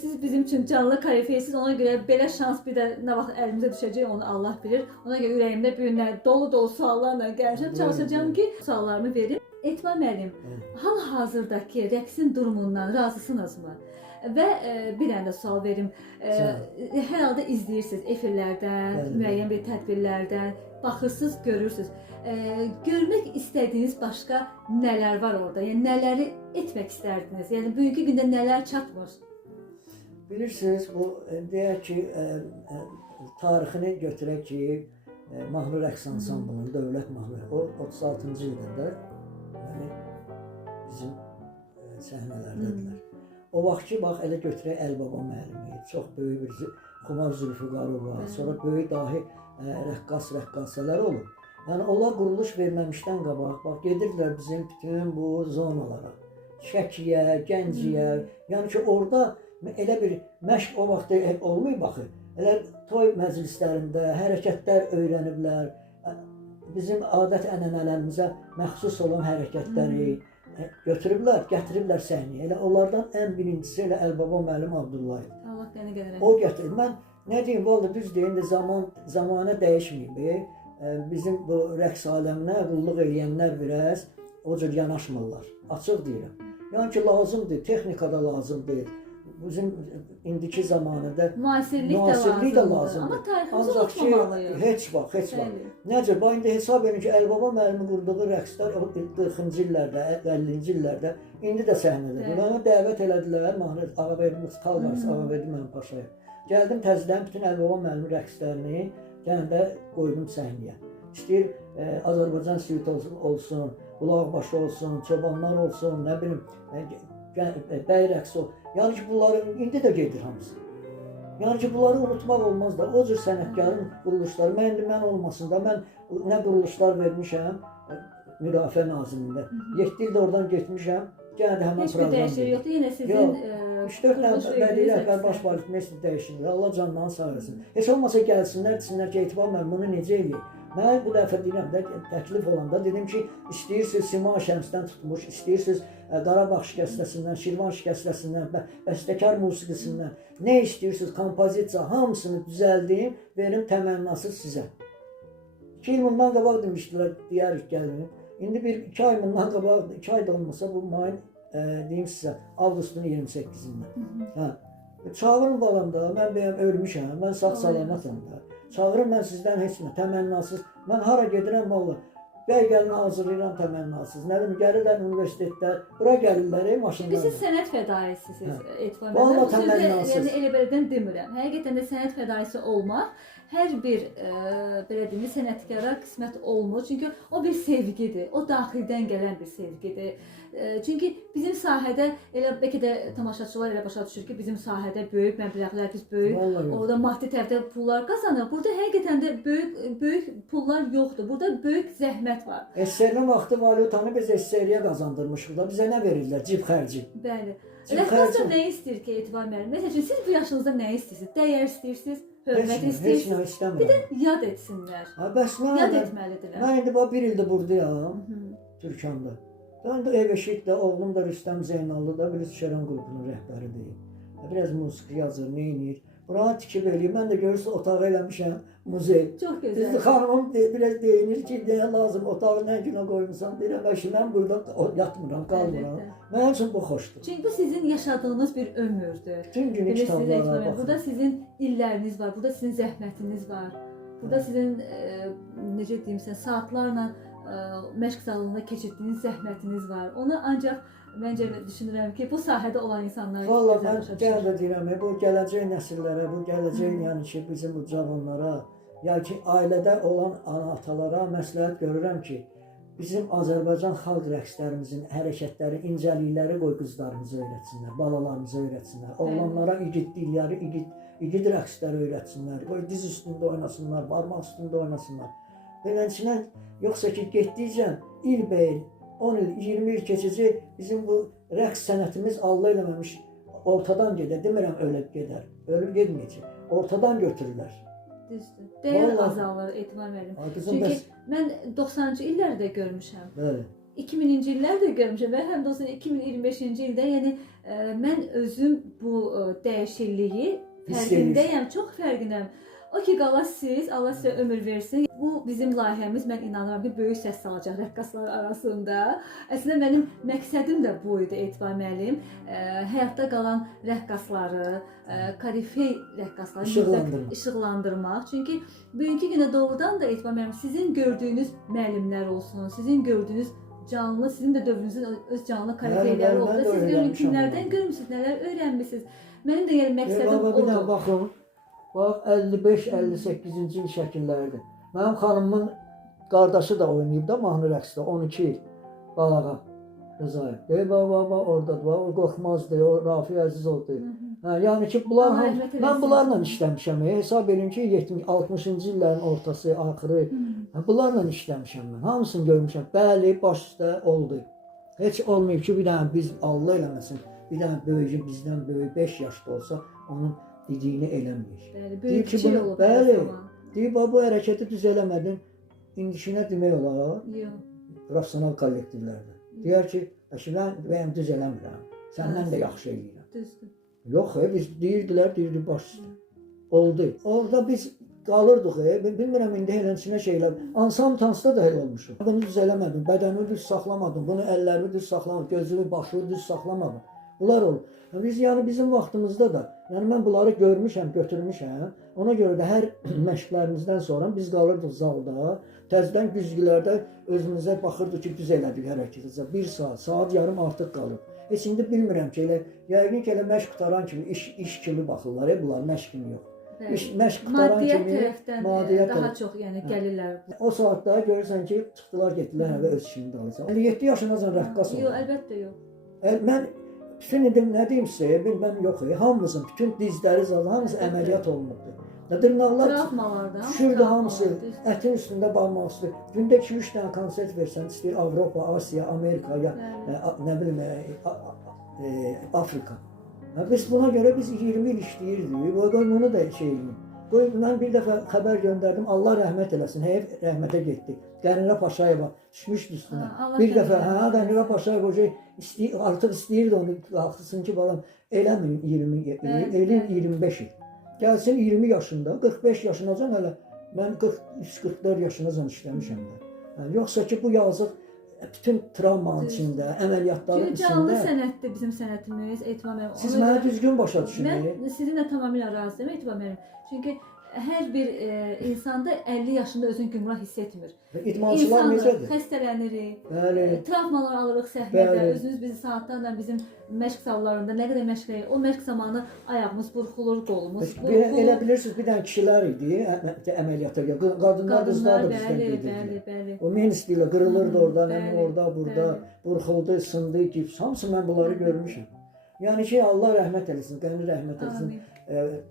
siz bizim üçün canlı koreografiyaçısınız. Ona görə belə şans bir də nə vaxt əlimizə düşəcək onu Allah bilir. Ona görə ürəyimdə bu günlər dolu suallarla gəlmişəm. Çalışacağam ki, suallarımı verim. Etibar müəllim, hal-hazırdakı rəqsin durumundan razısınızmı? Və bir dənə də sual verim. Hər halda izləyirsiniz efirlərdən, müəyyən bir tədbirlərdən, baxırsınız, görürsünüz. Görmək istədiyiniz başqa nələr var orada? Yəni nələri etmək istərdiniz? Yəni bugünkü gündə nələr çatmır? Bilirsiniz, bu deyək ki, tarixini götürək ki, mahnı rəqs ansamblının, dövlət mahnı, o 36-cı ildə bizim səhnələrdədirlər. O vaxt ki, bax, elə götürək Əlbaba müəllimi, çox böyük bir Xumar Zülfüqarova, sonra böyük dahi rəqqas-rəqqasələr olub. Yəni, onlar quruluş verməmişdən qabaq, bax, gedirdilər bizim bütün bu zonalara, Şəkiyə, Gənciyə, yəni ki, orada elə bir məşq o vaxt olmayıb, baxı, elə toy məclislərində hərəkətlər öyrəniblər, bizim adət-ənənələrimizə məxsus olan hərəkətləri götürüblər, gətiriblər səhnəyə. Elə onlardan ən birincisi elə Əlbaba müəllim Abdullayev. Allah qəni qədər. O gətirib. Mən nə deyim, vallahi düz deyim də zamanə dəyişməyib. Bizim bu rəqs aləminə qulluq eləyənlər biraz o cür yanaşmırlar. Açıq deyirəm. Yəni ki, lazımdır, texnika da lazımdır. Bizim indiki zamanında müasirlik də lazımdır. Amma tariximizi unutmamalıyıq. Heç vaxt. Necə? Bax, indi hesab edin ki, Əlbaba müəllimin qurduğu rəqslər 40-cı illərdə, 50-ci illərdə indi də səhnədə. Buna dəvət elədilər, mahnı Ağaverdi Muxtar rəqs, Ağaverdi mənim paşaya. Gəldim təzədən bütün Əlbaba müəllimin rəqslərini gəndə qoydum səhnəyə. İstəyir Azərbaycan suiti olsun, Bulaqbaşı olsun, Çobanlar olsun, nə bilim, bəy rəqsi olsun. Yəni ki, bunları indi də gedir hamısı. Yəni ki, bunları unutmaq olmaz da, o cür sənətkarın quruluşları, mən olmasın da, mən nə quruluşlar vermişəm Müdafiə Nazirliyində. 7 ildə oradan getmişəm, yenə də həmən proqram. Heç bir dəyişir yoxdur, yenə sizin 3-4 bədii rəhbər baş polismesi dəyişirlər, Allah canlarını sağ eləsin. Heç olmasa gəlsinlər, desinlər ki, Etibar müəllim bunu necə eləyir? Mən bu dəfə deyirəm də, təklif olanda dedim ki, istəyirsiniz Sima Şəmsdən tutmuş, istəyirsiniz Qarabağ şikəstəsindən, Şirvan şikəstəsindən, bəstəkar musiqisindən, nə istəyirsiniz, kompozisiya, hamısını düzəldim, verim təmənnasız sizə. 2 il bundan qabaq demişdilər, deyərik gəlin. İndi 2 ay bundan qabaq, 2 ay da olmasa bu mayın, deyim sizə, avqustun 28-dən. Çağırın balamda, mən bəyəm ölmüşəm, mən sağ-salamatım da. Çağırın mən sizdən heç nə, təmənnasız. Mən hara gedirəm valla, bəy gəlini hazırlayıram təmənnasız. Nə bilim, gəlirlər universitetlər, bura gəlirlər, maşınlarla. Siz sənət fədaisisiniz, Etibar müəllim. Valla təmənnasız. Yəni elə belədən demirəm. Həqiqətən də sənət fədaisi olmaq hər bir belə deyim, sənətkara qismət olmur. Çünki o bir sevgidir. O daxildən gələn bir sevgidir. Çünki bizim sahədə elə bəlkə də tamaşaçılar elə başa düşür ki, bizim sahədə böyük məbləğlər, biz böyük, orada maddi tərəfdə pullar qazanır. Burada həqiqətən də böyük pullar yoxdur. Burada böyük zəhmət var. SSR-nin vaxtı valyutanı biz SSR-yə qazandırmışıq da, bizə nə verirlər? Cib xərci. Bəli. Rəqqaslar nə istəyir ki, Etibar müəllim? Məsələn, siz bu yaşınızda nə istəyirsiniz? Dəyər istəyirsiniz, hörmət Heç nə istəyirsiniz. Bir istəmirəm. də yad etsinlər. Ha, bəs nə? Yad etməlidirlər. Mən indi bax 1 ildir buradayam, Türkanda. Ben de ev eşitlə, oğlum da Rüstəm Zeynallı da Biliz Şəran qrupunun rəhbəridir. Biraz musiqi yazır, neynir. Buna tikib eləyir. Mən də görürsün otağı eləmişəm, muzey. Çox gözəl. Biz xanımım biraz deyinir ki, nəyə lazım, otağı nə günə qoymusan, deyirəm, mən burada yatmıram, qalmıram. Mənim üçün bu xoşdur. Çünki bu sizin yaşadığınız bir ömürdür. Bütün günü kitablara baxın. Burada sizin illəriniz var, burada sizin zəhmətiniz var. Burada sizin, necə deyim sən, saatlarla məşq zalında keçirdiyiniz zəhmətiniz var. Onu ancaq məncə düşünürəm ki, bu sahədə olan insanlar Vallahi mən gəl də deyirəm, bu gələcək nəsillərə, bu gələcək yəni ki, bizim bu cavanlara, yəni ki, ailədə olan ana-atalara məsləhət görürəm ki, bizim Azərbaycan xalq rəqslərimizin hərəkətləri, incəlikləri qoy qızlarımıza öyrətsinlər, balalarımıza öyrətsinlər, oğlanlara igidlikləri, igid rəqsləri öyrətsinlər, qoy diz üstündə oynasınlar, barmaq üstündə oynasınlar. Beləçinə, yoxsa ki, getdikcə ilbəil, 10 il, 20 il keçəcək, bizim bu rəqs sənətimiz Allah eləməmiş ortadan gedər. Demirəm ölüb gedər, ölüb gedməyəcək. Ortadan götürürlər. Düzdür. Dəyər azalır, Etibar müəllim. Çünki mən 90-cı illərdə görmüşəm. Bəli. 2000-ci illərdə görmüşəm və həm də 2025-ci ildə, yəni mən özüm bu dəyişikliyi fərqindəyəm, çox fərqindəyəm. O ki, qala siz, Allah sizə ömür versin. Bu bizim layihəmiz, mən inanıram ki, böyük səs salacaq rəqqaslar arasında. Əslində mənim məqsədim də bu idi, Etibar müəllim. Həyatda qalan rəqqasları, korifey rəqqasları işıqlandırmaq. Çünki bugünkü günə doğrudan da Etibar müəllim, sizin gördüyünüz müəllimlər olsun, sizin gördüyünüz canlı, sizin də dövrünüzün öz canlı korifeyləri oldu. Siz görün kimlərdən görmüsünüz, nələr öyrənmisiniz. Mənim də yəni məqsədim odur. Baxın. Bax, 55-58-ci il şəkilləridir. Mənim xanımın qardaşı da oynayıb da mahnı rəqsdə, 12 il balağa Rızayev. Deyir, baba, oradadır, o qorxmazdır, o Rafi Əzizovdur. Yəni ki, mən bunlarla işləmişəm. Hesab edin ki, 60-cı illərin ortası, axırı, bunlarla işləmişəm mən. Hamısını görmüşəm. Bəli, baş üstə oldu. Heç olmayıb ki, bir dənə biz Allah eləməsin, bir dənə böyücü bizdən böyük 5 yaşda olsa, onun dediyini eləməyir. Bəli, böyük kiçik olub. Bəli, deyib, bu hərəkəti düz eləmədin, indişinə demək olar, profesional kollektivlərdə. Deyər ki, mən düz eləmirəm, səndən də yaxşı eləyirəm. Düzdür. Yox, biz deyirdik baş üstə. Oldu. Orada biz qalırdıq, bilmirəm, indi eləsinə şeylər, ansam tansda da elə olmuşum. Bunu düz eləmədim, bədənimi düz saxlamadım, bunu əllərimi düz saxlamadım, gözümü, başımı düz saxlamadım. Bunlar olur. Biz yəni bizim vaxtımızda da, yəni mən bunları görmüşəm, götürmüşəm. Ona görə də hər məşqlərimizdən sonra biz qalırdıq zalda, təzədən güzgülərdə özümüzə baxırdıq ki, düz elədik hərəkətəcə. 1 saat yarım artıq qalıb. Heç indi bilmirəm ki, elə yəqin ki, elə məşq qutaran kimi iş kimi baxırlar, bunlar məşq kimi yox. Məşq qutaran kimi maddiyyat daha çox yəni gəlirlər. O saatda görürsən ki, çıxdılar, getdilər hələ öz işini dalacaq. 57 yaşınacan rəqqas oldu. Yox, əlbəttə yox. Mən bütün edim nə deyim sizə, bilməm yox, hamımızın bütün dizləri zaten hamısı əməliyyat olunurdu. Dırnaqlar düşürdü hamısı, ətin üstündə barmaq üstü. Gündə 2-3 dənə konsert versən, istəyir Avropa, Asiya, Amerika, ya nə bilim, Afrika. Biz buna görə biz 20 il işləyirdik, bunu da şey edin. Mən bir dəfə xəbər göndərdim, Allah rəhmət eləsin, heyf rəhmətə getdi. Qənirə Paşayeva düşmüşdü üstünə. Bir dəfə, Qənirə Paşayeva artıq istəyirdi onu, haxlısın ki, balam, eləmin 20 il, elin 25 il. Gəlsin 20 yaşında, 45 yaşınacan hələ, mən 43-44 yaşınacan işləmişəm də. Yoxsa ki, bu yazıq bütün travmanın içində, əməliyyatların içində. Canlı sənətdir bizim sənətimiz, Etibar müəllim. Siz mənə düzgün başa düşünün. Mən sizinlə tamamilə razıyam, Etibar müəllim. Çünki hər bir insanda 50 yaşında özünü gümrah hiss etmir. İdmançılar necədir? Xəstələnirik, Bəli. travmalar alırıq səhnədə. Bəli. Özünüz bizi saatlarla bizim məşq zallarında nə qədər məşq edirik. O məşq zamanı ayağımız burxulur, qolumuz Elə burxulur. bilirsiniz, bir dənə kişilər idi, əməliyyata gəlir. Qadınlar qızlar da bizdən gedirdi. Bəli. O men istəyirlər, qırılırdı orada, Bəli, orada, burada, bəli. burxuldu, sındı, gips. Hamısı mən bunları görmüşəm. Yəni ki, Allah rəhmət eləsin, qəni rəhmət eləsin.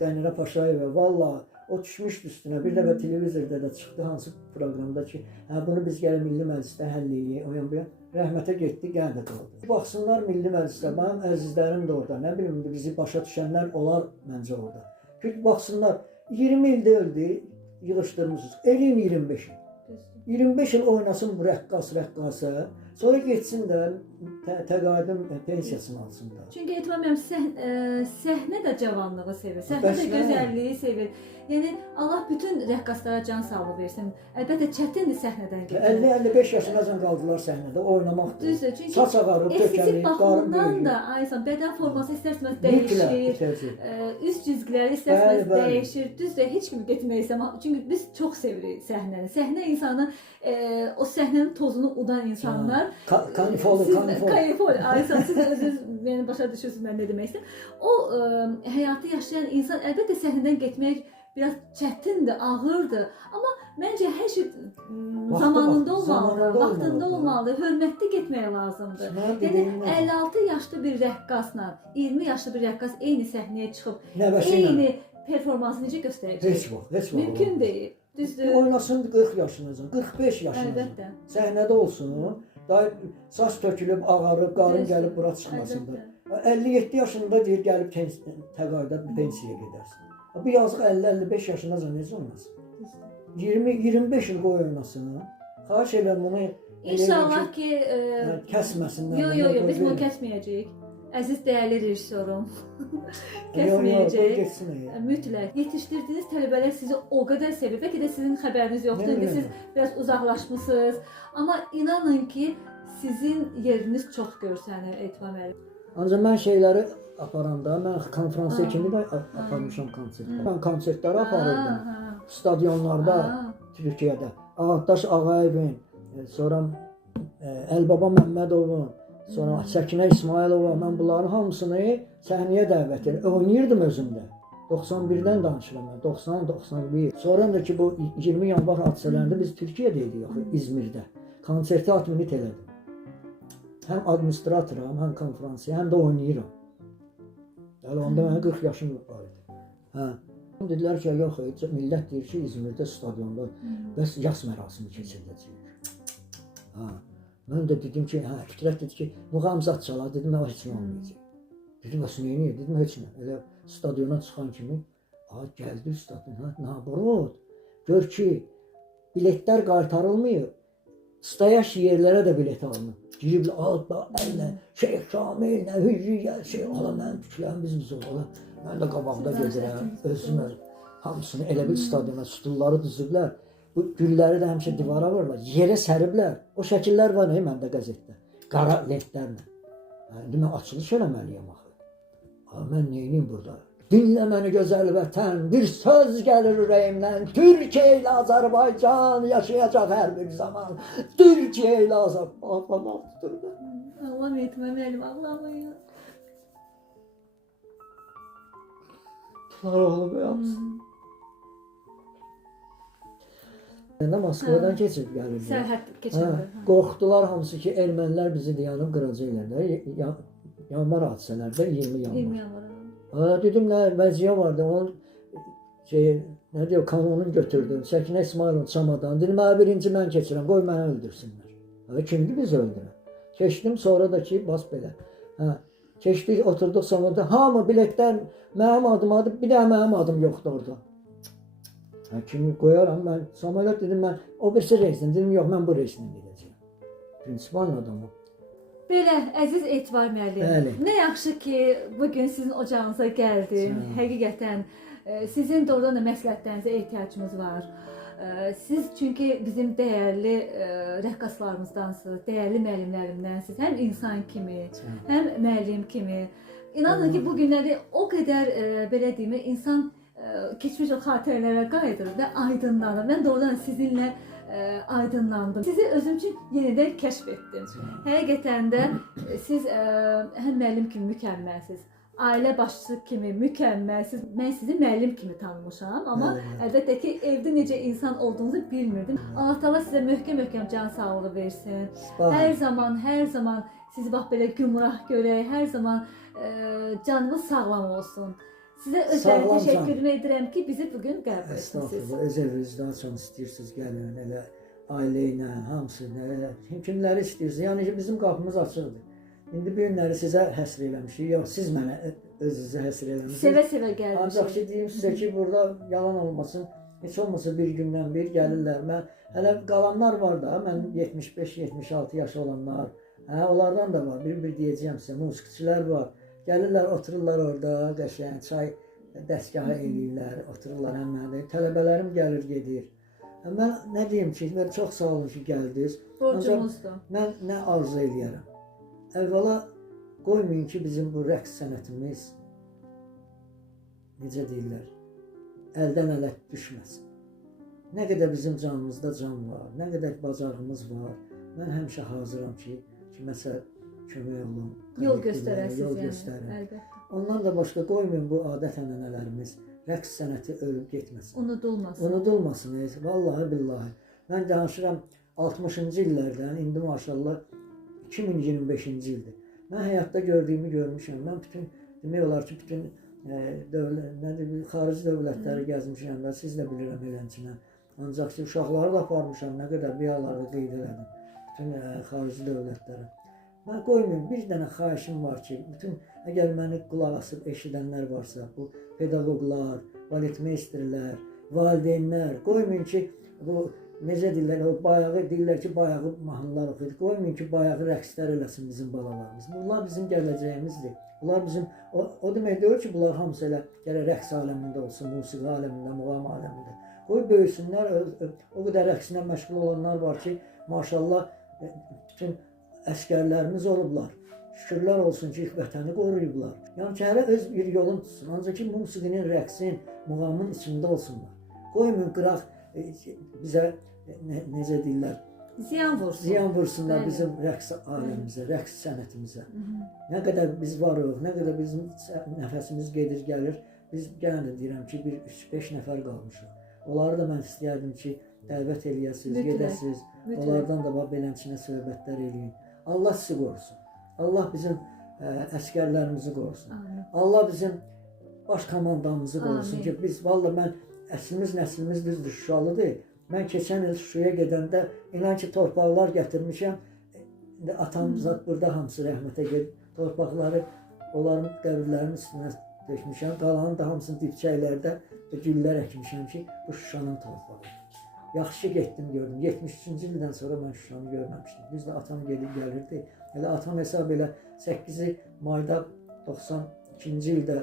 Qənirə Paşayeva, valla o düşmüşdü üstünə. Bir dəfə televizorda da çıxdı hansı proqramda ki, hə bunu biz gələ Milli Məclisdə həll eləyək, o yan bu yan. Rəhmətə getdi, gəldi qaldı. Baxsınlar Milli Məclisdə, mənim əzizlərim də orada, nə bilim bizi başa düşənlər olar məncə orada. Çünki baxsınlar, 20 ildə öldü, yığışdırmışsınız. Eləyin 25 il. 25 il oynasın bu rəqqas, sonra getsin də təqaüdün pensiyasını alsın da. Çünki etməməm səhnə də cavanlığı sevir, səhnə Bəs də nə? gözəlliyi sevir. Yəni Allah bütün rəqqaslara can sağlığı versin. Əlbəttə çətindir səhnədən keçmək. 50-55 yaşınacan qaldılar səhnədə oynamaqdır. Düzdür, çünki Saç ağarıb, estetik tökəlir, qarın baxımdan böyüyür. da aysan bədən forması istərsəniz dəyişir. Üz cizgiləri istərsəniz dəyişir. Düzdür, heç kimi getmək istəməm. Çünki biz çox sevirik səhnəni. Səhnə insanı o səhnənin tozunu udan insanlar. Kanifol. Aysan siz özünüz məni başa düşürsünüz mən nə demək istəyirəm. O həyatı yaşayan insan əlbəttə səhnədən getmək biraz çətindir, ağırdır. Amma məncə hər şey zamanında olmalıdır, vaxtında olmalıdır, hörmətli getmək lazımdır. Yəni 56 yaşlı bir rəqqasla 20 yaşlı bir rəqqas eyni səhnəyə çıxıb eyni performansı necə göstərəcək? Heç vaxt. Mümkün deyil. Düzdür. Oynasın 40 yaşındacan, 45 yaşındacan. Əlbəttə. Səhnədə olsun. Day saç tökülüb, ağarıb, qarın gəlib bura çıxmasın da. 57 yaşında deyir gəlib təqaüdə pensiyaya gedərsən. Bu yazıq 50-55 yaşındacan necə oynasın? 20-25 il qoy oynasın. Xahiş edirəm bunu İnşallah ki kəsməsinlər. Yox, biz bunu kəsməyəcəyik. Əziz dəyərli rejissorum. Kəsməyəcək. Mütləq. Yetişdirdiyiniz tələbələr sizi o qədər sevir. Bəlkə də sizin xəbəriniz yoxdur. Siz biraz uzaqlaşmısınız. Amma inanın ki, sizin yeriniz çox görsənir Etibar müəllim. Ancaq mən şeyləri aparanda, mən konfransiya kimi də aparmışam konsertlər. Mən konsertləri aparırdım. Stadionlarda, Türkiyədə. Ağadaş Ağayevin, sonra Əlbaba Məmmədovun, sonra Səkinə İsmailova, mən bunların hamısını səhnəyə dəvət edirdim. Oynayırdım özümdə. 91-dən danışıram mən, 90-91. Sonra da ki, bu 20 yanvar hadisələrində biz Türkiyədə idik, İzmirdə. Konserti 6 minut elədim. Həm administratoram, həm konfransiya, həm də oynayıram. Yəni onda mənim 40 yaşım var idi. Hə. Dedilər ki, yox, millət deyir ki, İzmirdə stadionda bəs yas mərasimi keçiriləcək. Hə. Mən də dedim ki, hə, Fitrət dedi ki, muğamzat çalar, dedim, heç nə olmayacaq. Dedim, bəs niyə? Dedim, heç nə. Elə stadiona çıxan kimi, gəldi stadiona, naborot, gör ki, biletlər qaytarılmıyor, stayaş yerlərə də bilet alınır. Giriblər, altda, əllə, Şeyx Şamillə, Hücriyyə, ala mənim tüklərimiz biz ola. Mən də qabaqda gedirəm, özümə hamısını elə bir stadiona stulları düzüblər. Bu gülləri də həmişə divara vururlar, yerə səriblər. O şəkillər var məndə qəzetdə, qara lentlərlə. İndi mən açılış eləməliyəm axı. Mən neyiniyim burada? Dinlə məni gözəl vətən, bir söz gəlir ürəyimdən. Türkiyə ilə Azərbaycan yaşayacaq hər bir zaman. Türkiyə ilə Azərbaycan tuturdu. Allah Etibar müəllim, Allah'ım. Tutar oğlum yapsın. Moskvadan keçib gəlirdi. Sərhəd keçirdi. Qorxdular hamısı ki, ermənilər bizi dayanıb qıracaqlar. Yanvar hadisələrdə 20 yanvar. 20 yanvar. Dedim, nə vəziyə vardı, onun kanonunu götürdüm, Səkinə İsmailov çamadan, dedim, birinci mən keçirəm, qoy mənə öldürsünlər. Kimdir bizi öldürən? Keçdim, sonra da ki, bas belə. Keçdik, oturduq sonunda, hamı biletdən mənim adım adı, bir də mənim adım yoxdur orada. Kimi qoyaram, mən Samolyot dedim, mən o birisi reisdən, dedim, yox, mən bu reisdən gedəcəyim. Prinsipalın adamı. Belə, əziz Etibar müəllim, nə yaxşı ki, bugün sizin ocağınıza gəldim. Həqiqətən, sizin doğrudan da məsləhətlərinizə ehtiyacımız var. Siz çünki bizim dəyərli rəqqaslarımızdansınız, dəyərli müəllimlərimdənsiniz. Həm insan kimi, həm müəllim kimi. İnanın ki, bugünləri o qədər, belə deyim, insan keçmiş o xatirələrə qayıdır və aydınlanır. Mən doğrudan sizinlə aydınlandım. Sizi özüm üçün yenidən kəşf etdim. Həqiqətən də siz həm müəllim kimi mükəmməlsiniz, ailə başçısı kimi mükəmməlsiniz. Mən sizi müəllim kimi tanımışam, amma əlbəttə ki, evdə necə insan olduğunuzu bilmirdim. Allah Taala sizə möhkəm can sağlığı versin. Hər zaman sizi bax belə gümrah görək, hər zaman canınız sağlam olsun. Sizə özəl təşəkkür edirəm ki, bizi bugün qəbul etdiniz. Estağfurullah, öz evinizdən açan istəyirsiniz, gəlin, elə ailə ilə, hamısı, kimləri istəyirsiniz. Yəni ki, bizim qapımız açıqdır. İndi bu günləri sizə həsr eləmişik, yox, siz mənə özünüzə həsr eləmişsiniz. Sevə-sevə gəlmişik. Ancaq ki, deyim sizə ki, burada yalan olmasın, heç olmasa bir gündən bir gəlirlər. Mən, hələ qalanlar var da, mən 75-76 yaş olanlar, onlardan da var, bir deyəcəyəm sizə, musiqiçilər var. Gəlirlər, otururlar orada, qəşəng, çay dəstgahı eləyirlər, otururlar həmmədə. Tələbələrim gəlir, gedir. Mən nə deyim ki, çox sağ olun ki, gəldiniz. Borcumuzdur. Mən nə arzu eləyərəm? Əvvəla, qoymayın ki, bizim bu rəqs sənətimiz, necə deyirlər, əldən ələ düşməsin. Nə qədər bizim canımızda can var, nə qədər bacarığımız var, mən həmişə hazıram ki, kiməsə kömək olun. Yol göstərəsiniz yəni, əlbəttə. Ondan da başqa qoymayın bu adət-ənənələrimiz, rəqs sənəti ölüb getməsin. Unudulmasın. Unudulmasın, vallahi billahi. Mən danışıram 60-cı illərdən, indi maşallah 2025-ci ildir. Mən həyatda gördüyümü görmüşəm. Mən bütün, demək olar ki, bütün xarici dövlətləri gəzmişəm və siz də bilirəm elənçinə. Ancaq ki, uşaqları da aparmışam, nə qədər biyaları qeyd elədim. Bütün xarici dövlətlərə. Mən qoymayın, bir dənə xahişim var ki, bütün əgər məni qulaq asıb eşidənlər varsa, bu pedaqoqlar, baletmeysterlər, valideynlər, qoymayın ki, bu necə deyirlər, o bayağı deyirlər ki, bayağı mahnılar oxuyur. Qoymayın ki, bayağı rəqslər eləsin bizim balalarımız. Bunlar bizim gələcəyimizdir. Bunlar bizim, o demək deyil ki, bunlar hamısı elə gələ rəqs aləmində olsun, musiqi aləmində, muğam aləmində. Qoy böyüsünlər, o qədər rəqsinə məşğul olanlar var ki, maşallah, bütün əskərlərimiz olublar. Şükürlər olsun ki, vətəni qoruyublar. Yəni ki, hələ öz bir yolun tutsun. Ancaq ki, musiqinin, rəqsin, muğamın içində olsunlar. Qoymayın, qıraq bizə, necə deyirlər, ziyan vursunlar bizim rəqs aləmimizə, rəqs sənətimizə. Nə qədər biz varıq, nə qədər bizim nəfəsimiz gedir, gəlir. Biz gələn də deyirəm ki, bir 3-5 nəfər qalmışıq. Onları da mən istəyərdim ki, dəvət eləyəsiniz, gedəsiniz. Onlardan da belənçinə söhbətlər eləyin. Allah sizi qorusun. Allah bizim əskərlərimizi qorusun. Allah bizim baş komandamızı qorusun ki, biz, valla mən, əslimiz düzdür, Şuşalıdır. Mən keçən il Şuşaya gedəndə, inan ki, torpaqlar gətirmişəm. Atam zat burada hamısı rəhmətə gedib. Torpaqları, onların qəbirlərinin üstünə dökmüşəm. Qalanın da hamısını dibçəklərdə güllər əkmişəm ki, bu Şuşanın torpağı. Yaxşı getdim, gördüm. 73-cü ildən sonra mən Şuşanı görməmişdim. Biz də atam gedib gəlirdi. Elə atam hesab elə 8 mayda 92-ci ildə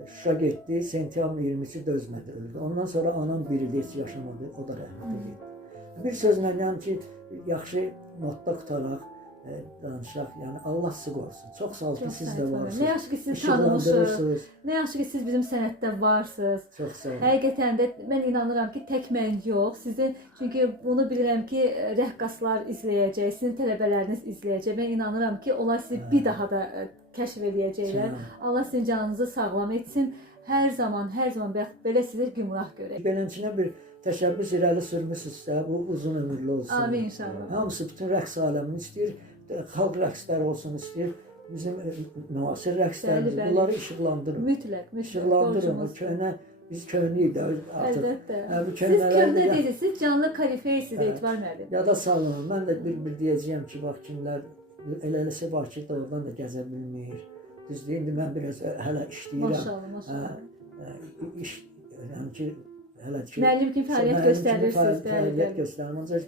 Şuşa getdi, sentyabr 23-ü dözmədi, öldü. Ondan sonra anam bir il heç yaşamadı, o da rəhmətə getdi. Bir sözlə, yəni ki, yaxşı notda qutaraq, danışaq, yəni Allah sizi qorusun. Çox sağ olun ki, siz də varsınız. Nə yaxşı ki, siz tanımışsınız. Nə yaxşı ki, siz bizim sənətdə varsınız. Çox sağ olun. Həqiqətən də mən inanıram ki, tək mən yox, sizin, çünki bunu bilirəm ki, rəqqaslar izləyəcək, sizin tələbələriniz izləyəcək. Mən inanıram ki, onlar sizi bir daha da kəşf edəcəklər. Allah sizin canınızı sağlam etsin. Hər zaman belə sizi gümrah görək. Belənçinə bir təşəbbüs irəli sürmüsünüzsə, bu uzun ömürlü olsun. Amin inşallah. Hamısı bütün rəqs aləmini istəyir, xalq rəqsləri olsun istəyir, bizim müasir rəqslərimiz, bunları işıqlandırın. Mütləq. İşıqlandırın, o köhnə, biz köhnəyik də artıq. Əlbəttə. Siz köhnə deyirsiniz, canlı kalifeysiz Etibar müəllim. Yada salın, mən də bir deyəcəyəm ki, bax kimlər, eləsi var ki, doğrudan da gəzə bilmir. Düzdür, indi mən biraz hələ işləyirəm. Maşallah. Yəni ki, hələ ki... Müəllim kimi fəaliyyət göstərirsiniz. Fəaliyyət göstərirəm, ancaq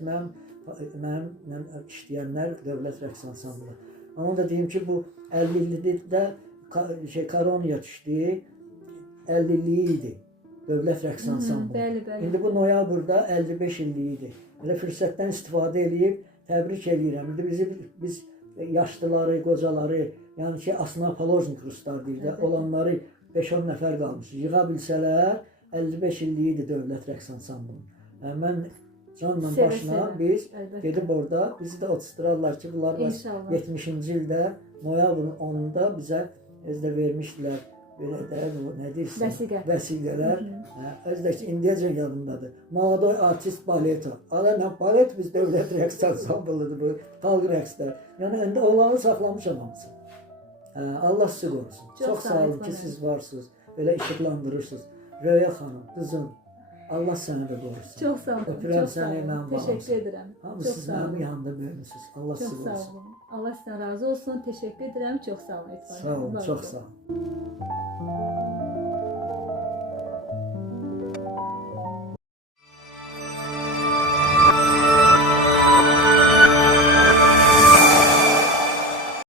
mənim işləyənlər dövlət rəqs ansamblı. Amma da deyim ki, bu 50-lidə Koroniya düşdü, 50-liyi idi dövlət rəqs ansamblı. İndi bu noyabrda 55 illiyi idi. Elə fürsətdən istifadə edib, təbrik edirəm. İndi biz yaşlıları, qocaları, yəni ki, Asnapolojnik ruslar deyir də, olanları 5-10 nəfər qalmış. Yığa bilsələr, 55 illiyi idi Dövlət Rəqs Ansamblının. Mən canla Sevə, başla sevə. biz Əlbəttə. gedib orada bizi də oturtdurarlar ki, bunlar İnşallah. 70-ci ildə noyabrın 10-da bizə özdə vermişdilər belə də bu nə deyirsən? Vəsiqə. Vəsiqələr. Özdə ki indiyəcə yadımdadır. Молодой artist baleto. Adana balet biz Dövlət Rəqs Ansamblıdır bu xalq rəqslər. Yəni indi onları saxlamışam hamısını. Allah sizi qorusun. Çox sağ olun ki, siz varsınız. Belə işıqlandırırsınız. Röya xanım, qızım, Allah səni də qorusun. Çox sağ olun. Öpürəm Çox sağ səni, olun. mənim Təşəkkür bağımsın. edirəm. Hamı Çox siz sağ mənim olun. yanımda böyümüsünüz. Allah sizi Çox sağ qorusun. olun. Allah sizdən razı olsun. Təşəkkür edirəm. Çox sağ olun. Sağ olun, çox sağ olun.